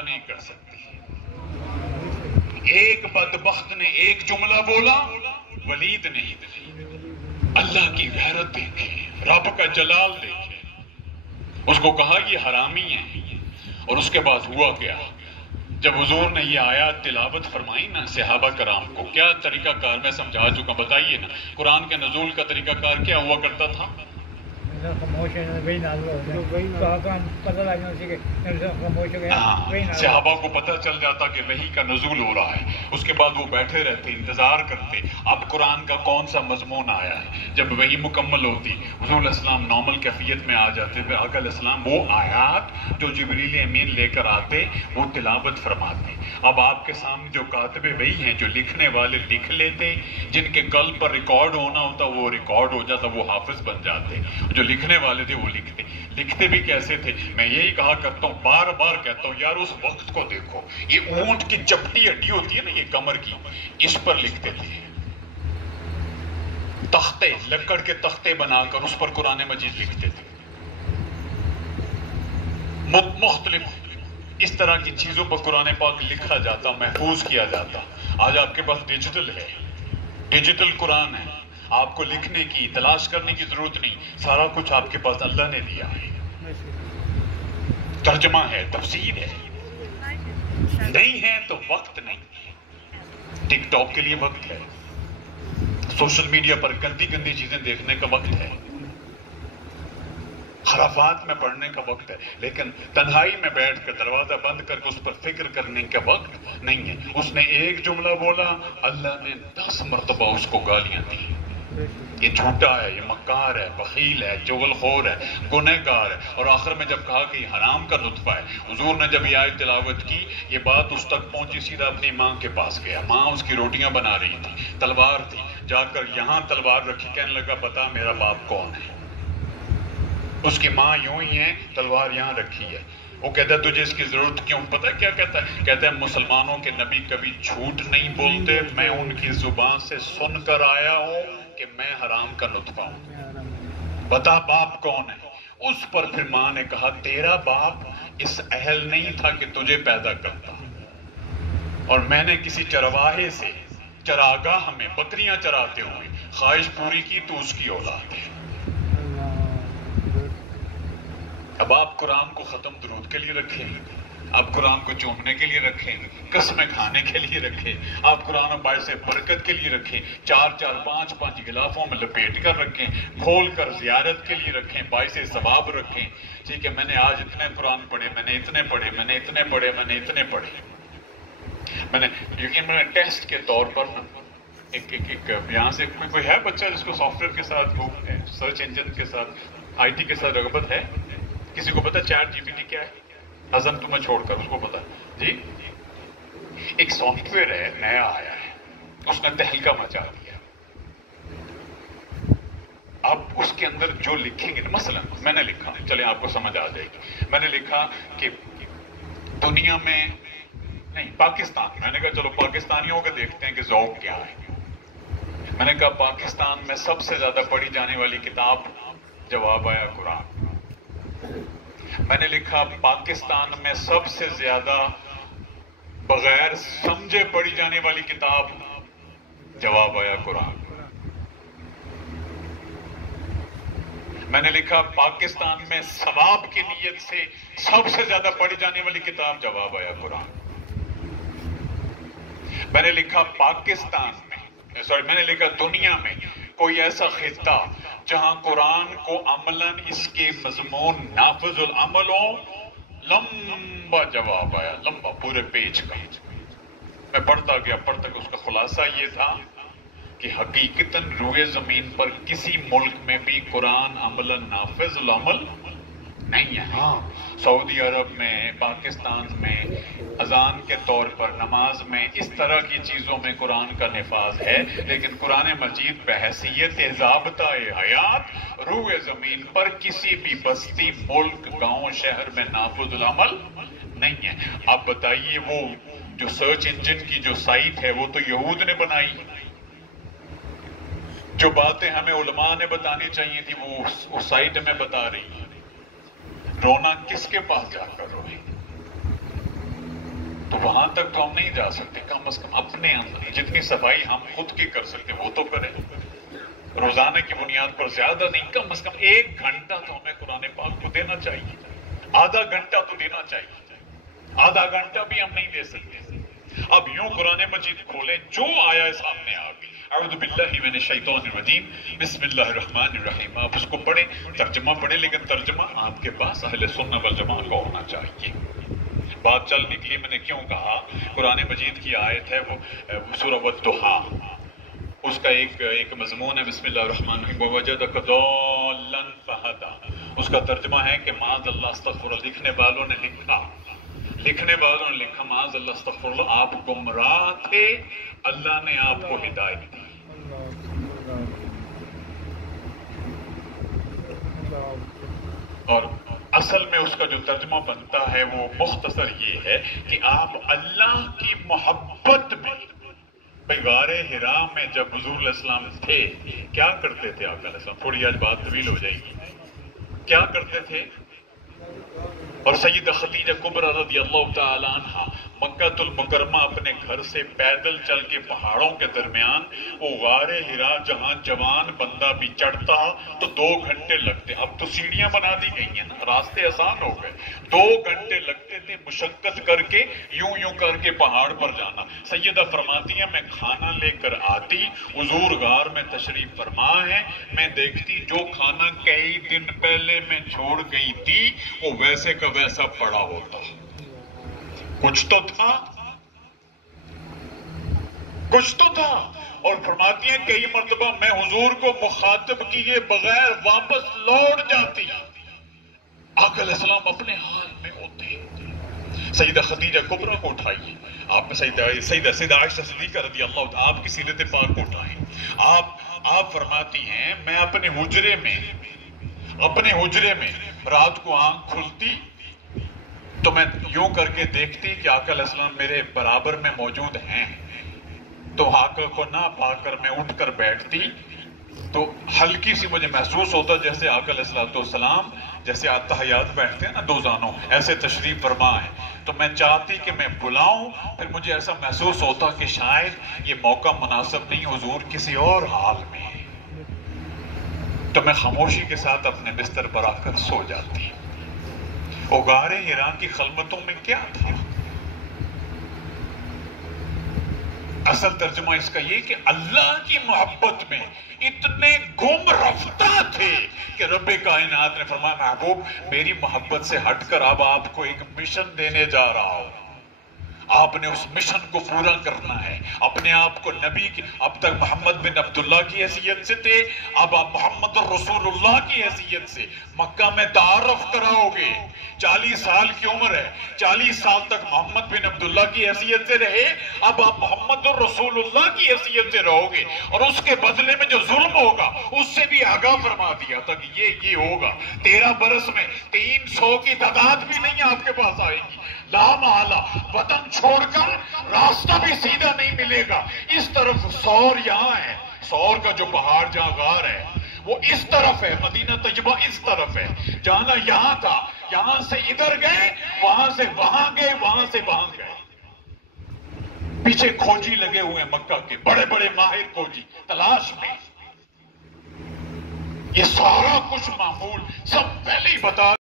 نہیں کر سکتی۔ ایک بدبخت نے ایک جملہ بولا، ولید نے اللہ کی غیرت دیکھے، رب کا جلال دیکھے، اس کو کہا یہ حرامی ہے۔ اور اس کے بعد ہوا کیا؟ جب حضور نے یہ آیات تلاوت فرمائی نا صحابہ کرام کو، کیا طریقہ کار میں سمجھا چکا، بتائیے نا قرآن کے نزول کا طریقہ کار کیا ہوا کرتا تھا؟ صحابہ کو پتہ چل جاتا کہ وحی کا نزول ہو رہا ہے، اس کے بعد وہ بیٹھے رہتے، انتظار کرتے اب قرآن کا کون سا مضمون آیا ہے۔ جب وحی مکمل ہوتی، حضور علیہ السلام نارمل کیفیت میں آ جاتے، پھر آقا علیہ السلام وہ آیات جو جبریل امین لے کر آتے وہ تلاوت فرماتے۔ اب آپ کے سامنے جو کاتب وحی ہیں، جو لکھنے والے لکھ لیتے، جن کے قلب پر ریکارڈ ہونا ہوتا وہ ریکارڈ ہو جاتا، وہ حافظ بن جاتے۔ جو لکھنے والے تھے وہ لکھتے بھی کیسے تھے؟ میں یہی کہا کرتا ہوں، بار بار کہتا ہوں، یار اس وقت کو دیکھو، یہ اونٹ کی چپٹی ہڈی ہوتی ہے نا، یہ کمر کی، اس پر لکھتے تھے، تختے، لکڑ کے تختے بنا کر اس پر قرآن مجید لکھتے تھے۔ مختلف اس طرح کی چیزوں پر قرآن پاک لکھا جاتا، محفوظ کیا جاتا۔ آج آپ کے پاس ڈیجیٹل ہے، ڈیجیٹل قرآن ہے، آپ کو لکھنے کی، تلاش کرنے کی ضرورت نہیں، سارا کچھ آپ کے پاس اللہ نے دیا ہے۔ ترجمہ ہے، تفسیر ہے، نہیں ہے تو وقت نہیں۔ ٹک ٹاک کے لیے وقت ہے، سوشل میڈیا پر گندی گندی چیزیں دیکھنے کا وقت ہے، خرافات میں پڑھنے کا وقت ہے، لیکن تنہائی میں بیٹھ کر دروازہ بند کر کے اس پر فکر کرنے کا وقت نہیں ہے۔ اس نے ایک جملہ بولا، اللہ نے 10 مرتبہ اس کو گالیاں دی۔ یہ جھوٹا ہے، یہ مکار ہے، بخیل ہے، چغل خور ہے، گنہگار ہے۔ اور آخر میں جب کہا کہ یہ حرام کا نطفہ ہے، حضور نے جب یہ آیت تلاوت کی، یہ بات اس تک پہنچی، سیدھا اپنی ماں کے پاس گیا، ماں اس کی روٹیاں بنا رہی تھی، تلوار تھی، جا کر یہاں تلوار رکھی، کہنے لگا بتا میرا باپ کون ہے؟ اس کی ماں یوں ہی ہے، تلوار یہاں رکھی ہے۔ وہ کہتا ہے تجھے اس کی ضرورت کیوں؟ پتہ کیا کہتا ہے؟ کہتا ہے مسلمانوں کے نبی کبھی جھوٹ نہیں بولتے، میں ان کی زبان سے سن کر آیا ہوں کہ میں حرام کا نطفہ ہوں، بتا باپ کون ہے؟ اس پر پھر ماں نے کہا تیرا باپ اس اہل نہیں تھا کہ تجھے پیدا کرتا، اور میں نے کسی چرواہے سے چراگاہ میں بکریاں چراتے ہوئے خواہش پوری کی، تو اس کی اولاد ہے۔ اب آپ قرآن کو ختم درود کے لیے رکھیں، آپ قرآن کو چومنے کے لیے رکھیں، قسمیں کھانے کے لیے رکھیں، آپ قرآن و باعث برکت کے لیے رکھیں، 4 5 غلافوں میں لپیٹ کر رکھیں، کھول کر زیارت کے لیے رکھیں، باعث ثواب رکھیں۔ ٹھیک ہے، میں نے آج اتنے قرآن پڑھے، میں نے اتنے پڑھے، میں نے اتنے پڑھے، میں نے اتنے پڑھے۔ میں نے ٹیسٹ کے طور پر ایک یہاں سے کوئی ہے بچہ جس کو سافٹ ویئر کے ساتھ، سرچ انجن کے ساتھ، آئی ٹی کے ساتھ رغبت ہے؟ کسی کو پتا چیٹ جی پی ٹی کیا ہے؟ حسن تمہیں چھوڑ کر اس کو پتا جی؟ ایک سافٹ ویئر ہے، نیا آیا ہے، اس نے تہلکہ مچا دیا۔ اب اس کے اندر جو لکھیں گے، مثلا میں نے لکھا، چلیں آپ کو سمجھ آ جائے گی، میں نے لکھا کہ دنیا میں نہیں، پاکستان، میں نے کہا چلو پاکستانیوں کا دیکھتے ہیں کہ ذوق کیا ہے۔ میں نے کہا پاکستان میں سب سے زیادہ پڑھی جانے والی کتاب، جواب آیا قرآن۔ میں نے لکھا پاکستان میں سب سے زیادہ بغیر سمجھے پڑھی جانے والی کتاب، جواب آیا قرآن۔ میں نے لکھا پاکستان میں ثواب کی نیت سے سب سے زیادہ پڑھی جانے والی کتاب، جواب آیا قرآن۔ میں نے لکھا پاکستان میں میں نے لکھا دنیا میں کوئی ایسا خطہ جہاں قرآن کو عملاً اس کے مضمون نافذ العمل ہو، لمبا جواب آیا، لمبا پورے پیج کا۔ میں پڑھتا گیا اس کا خلاصہ یہ تھا کہ حقیقتاً روئے زمین پر کسی ملک میں بھی قرآن عملاً نافذ العمل نہیں ہے۔ ہاں، سعودی عرب میں، پاکستان میں اذان کے طور پر، نماز میں، اس طرح کی چیزوں میں قرآن کا نفاذ ہے، لیکن قرآن مجید بحیثیت ضابطہ حیات روئے زمین پر کسی بھی بستی، ملک، گاؤں، شہر میں نافذ العمل نہیں ہے۔ اب بتائیے وہ جو سرچ انجن کی جو سائٹ ہے وہ تو یہود نے بنائی، جو باتیں ہمیں علماء نے بتانی چاہیے تھی وہ اس سائٹ میں بتا رہی ہے۔ رونا کس کے پاس جا کر روئے؟ تو وہاں تک تو ہم نہیں جا سکتے، کم از کم اپنے اندر جتنی صفائی ہم خود کی کر سکتے وہ تو کریں، روزانہ کی بنیاد پر زیادہ نہیں، کم از کم 1 گھنٹہ تو ہمیں قرآن پاک کو دینا چاہیے، آدھا گھنٹہ تو دینا چاہیے، آدھا گھنٹہ بھی ہم نہیں دے سکتے۔ اب یوں قرآن مجید کھولیں، جو آیا ہے سامنے آ گئی، اعوذ باللہ من الشیطان الرجیم بسم اللہ الرحمن الرحیم، آپ اس کو پڑھیں، ترجمہ پڑھیں، لیکن ترجمہ آپ کے پاس اہل سنت والجماعت کو ہونا چاہیے۔ بات چل نکلی، میں نے کیوں کہا قرآن مجید کی آیت ہے وہ سورہ والضحیٰ، اس کا ایک مضمون ہے بسم اللہ الرحمن الرحیم ووجدک ضالا فہدی، اس کا ترجمہ ہے کہ معاذ اللہ استغفر اللہ، لکھنے والوں نے لکھا معاذ اللہ استغفر اللہ، آپ گمراہ تھے، اللہ نے آپ کو ہدایت دی۔ اور اصل میں اس کا جو ترجمہ بنتا ہے وہ مختصر یہ ہے کہ آپ اللہ کی محبت میں، بھئی غار حرا میں جب حضور علیہ السلام تھے کیا کرتے تھے آقا علیہ السلام؟ تھوڑی آج بات طویل ہو جائے گی، کیا کرتے تھے؟ اور سیدہ خدیجہ کبریٰ رضی اللہ تعالی عنہ مکہ المکرمہ اپنے گھر سے پیدل چل کے پہاڑوں کے درمیان وہ غار حرا جہاں جوان بندہ بھی چڑھتا تو 2 گھنٹے لگتے، اب تو سیڑھیاں بنا دی گئی ہیں نا، راستے آسان ہو گئے، 2 گھنٹے لگتے تھے مشقت کر کے یوں کر کے پہاڑ پر جانا۔ سیدہ فرماتی ہیں میں کھانا لے کر آتی، حضور غار میں تشریف فرما ہے، میں دیکھتی جو کھانا کئی دن پہلے میں چھوڑ گئی تھی وہ ویسے کا ویسا پڑا ہوتا، کچھ تو تھا۔ اور فرماتی ہیں کئی مرتبہ میں حضور کو مخاطب کیے بغیر واپس لوٹ جاتی، آقا علیہ السلام اپنے حال میں ہوتے۔ سیدہ خدیجہ کبریٰ کو اٹھائیے، آپ سیدہ عائشہ صدیقہ رضی اللہ عنہا، آپ کی سیرت پاک کو اٹھائیں، آپ فرماتی ہیں میں اپنے حجرے میں رات کو آنکھ کھلتی تو میں یوں کر کے دیکھتی کہ آقا علیہ السلام میرے برابر میں موجود ہیں، تو آقا کو نہ پا کر میں اٹھ کر بیٹھتی تو ہلکی سی مجھے محسوس ہوتا جیسے آقا علیہ السلام جیسے اتحیات بیٹھتے ہیں نا 2 زانوں ایسے تشریف فرما ہے، تو میں چاہتی کہ میں بلاؤں، پھر مجھے ایسا محسوس ہوتا کہ شاید یہ موقع مناسب نہیں، حضور کسی اور حال میں، تو میں خاموشی کے ساتھ اپنے بستر پر آ کر سو جاتی۔ غار حرا کی خلوتوں میں کیا تھا؟ اصل ترجمہ اس کا یہ کہ اللہ کی محبت میں اتنے گم رفتہ تھے کہ رب کائنات نے فرمایا محبوب میری محبت سے ہٹ کر اب آپ کو ایک مشن دینے جا رہا ہوں، آپ نے اس مشن کو پورا کرنا ہے، اپنے آپ کو نبی کی، اب تک محمد بن عبداللہ کی حیثیت سے تھے، اب آپ محمد رسول اللہ کی حیثیت سے مکہ میں تعارف کراؤ گے، 40 سال کی عمر ہے، 40 سال تک محمد بن عبداللہ کی حیثیت سے رہے، اب آپ محمد رسول اللہ کی حیثیت سے رہو گے، اور اس کے بدلے میں جو ظلم ہوگا اس سے بھی آگاہ فرما دیا تھا کہ یہ ہوگا، 13 برس میں 300 کی تعداد بھی نہیں آپ کے پاس آئے گی، لا محالہ وطن چھوڑ کر راستہ بھی سیدھا نہیں ملے گا، اس طرف سور یہاں ہے، سور کا جو پہاڑ جہاں غار ہے وہ اس طرف ہے، مدینہ طیبہ اس طرف ہے، جانا یہاں تھا، یہاں سے ادھر گئے، وہاں سے وہاں گئے، وہاں سے وہاں گئے، پیچھے کھوجی لگے ہوئے مکہ کے بڑے بڑے ماہر کھوجی تلاش میں، یہ سارا کچھ معمول سب پہلے ہی بتا